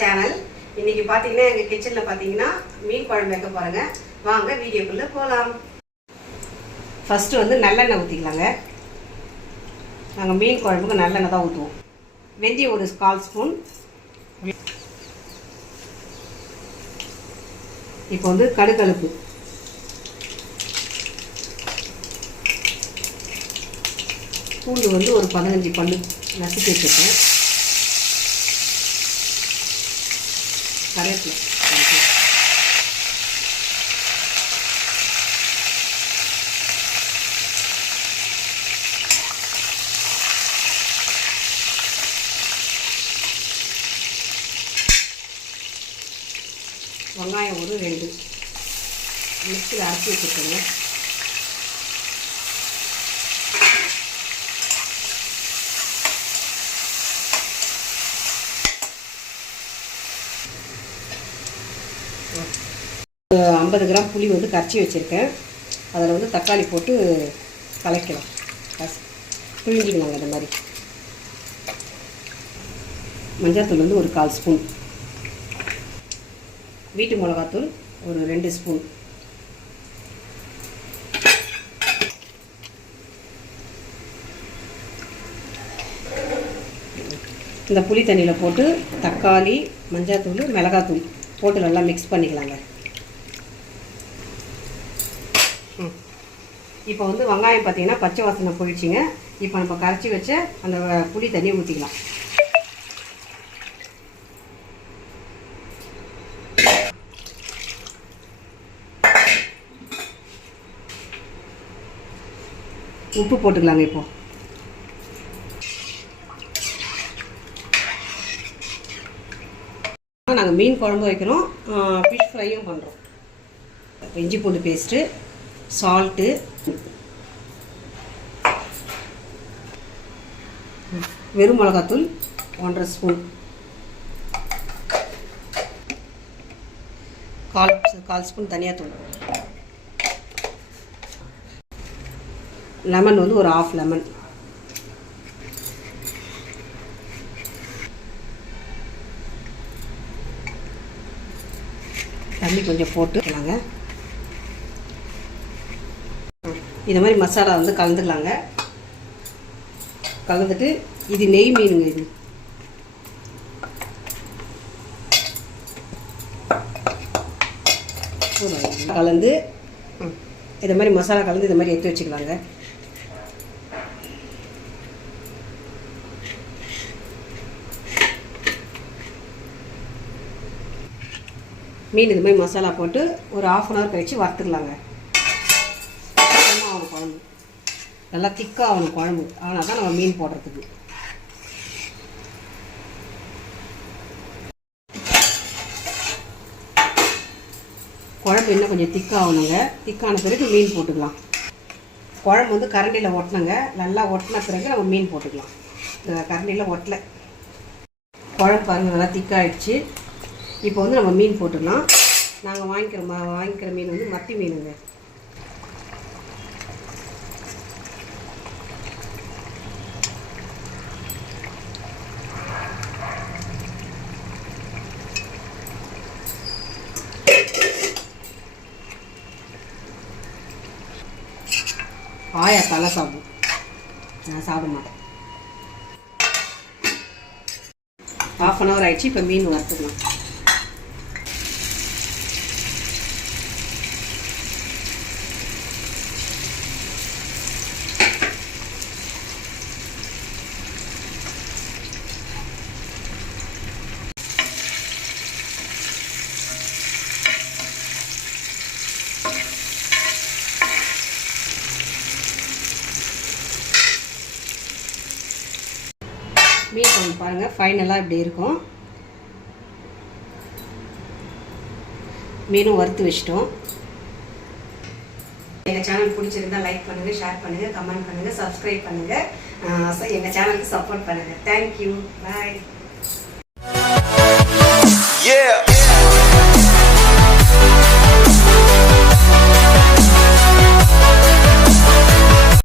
Channel. இன்னைக்கு பாத்தீங்கன்னா எங்க கிச்சன்ல பாத்தீங்கன்னா மீன் குழம்பு வைக்க போறேங்க. வாங்க வீடியோக்குள்ள போலாம். ஃபர்ஸ்ட் வந்து நல்லெண்ணெய் ஊத்திக்கலாங்க. நாங்க மீன் குழம்புக்கு நல்லெண்ணெய் தான் ஊத்துவோம். வெந்தயம் ஒரு 1/4 ஸ்பூன். இப்போ வந்து கடுகு, பூண்டு வந்து ஒரு 15 பல்லு நசுக்கி வச்சுருக்கேன். கருவேப்பிலை, வெங்காயம் ஒரு 2 மிக்சியில் அரைச்சி வச்சுருக்கேங்க. ஒரு 50 கிராம் புளி வந்து கரைச்சி வச்சுருக்கேன். அதில் வந்து தக்காளி போட்டு கலக்கலாம், பிழிஞ்சிக்கலாங்க. இந்த மாதிரி மஞ்சள்தூள் வந்து ஒரு 1/4 ஸ்பூன், வீட்டு மிளகாத்தூள் ஒரு 2 ஸ்பூன், இந்த புளி தண்ணியில் போட்டு தக்காளி, மஞ்சள்தூள், மிளகாத்தூள் போட்டு நல்லா மிக்ஸ் பண்ணிக்கலாங்க. இப்போ வந்து வெங்காயம் பார்த்தீங்கன்னா பச்சை வாசனை போயிடுச்சுங்க. இப்போ நம்ம கரைச்சி வச்ச அந்த புளி தண்ணியை ஊற்றிக்கலாம். உப்பு போட்டுக்கலாங்க. இப்போ நாங்கள் மீன் குழம்பு வைக்கிறோம், ஃபிஷ் ஃப்ரையும் பண்ணுறோம். இஞ்சி பூண்டு பேஸ்ட்டு, சால்ட்டு, வெறும் மிளகாத்தூள் 1.5 ஸ்பூன், கால் ஸ்பூன் தனியாத்தூள், லெமன் வந்து ஒரு 1/2 லெமன், தண்ணி கொஞ்சம் போட்டுக்கலாங்க. இந்த மாதிரி மசாலா வந்து கலந்துக்கலாங்க. கலந்துட்டு இது நெய் மீனுங்க. இது கலந்து இந்த மாதிரி மசாலா கலந்து இந்த மாதிரி எடுத்து வச்சுக்கலாங்க. மீன் இது மாதிரி மசாலா போட்டு ஒரு 1/2 hour கழிச்சு வறுத்துக்கலாங்க. குழம்பு நல்லா திக்காக ஆகணும் குழம்பு, ஆனால் தான் நம்ம மீன் போடுறதுக்கு. குழம்பு இன்னும் கொஞ்சம் திக்காகணுங்க. திக்கான பிறகு மீன் போட்டுக்கலாம். குழம்பு வந்து கரண்டியில் ஒட்டினங்க. நல்லா ஒட்டின பிறகு நம்ம மீன் போட்டுக்கலாம். இந்த கரண்டியில் ஒட்டலை. குழம்பு பாருங்கள் நல்லா திக்காகிடுச்சு. இப்போ வந்து நம்ம மீன் போட்டுக்கலாம். நாங்கள் வாங்கிக்கிற மீன் வந்து மத்தி மீனுங்க. ஆயா தலை சாப்பிடும், நான் சாப்பிட மாட்டேன். 1/2 hour ஆயிடுச்சு. இப்போ மீன் வறுத்துக்கலாம். மீன் குழம்பு பாருங்கள் ஃபைனலாக இப்படி இருக்கும். மீனும் வறுத்து வச்சிட்டோம். எங்கள் சேனல் பிடிச்சிருந்தா லைக் பண்ணுங்கள், ஷேர் பண்ணுங்கள், கமெண்ட் பண்ணுங்கள், சப்ஸ்கிரைப் பண்ணுங்கள், எங்கள் சேனலுக்கு சப்போர்ட் பண்ணுங்கள். தேங்க்யூ, பாய்.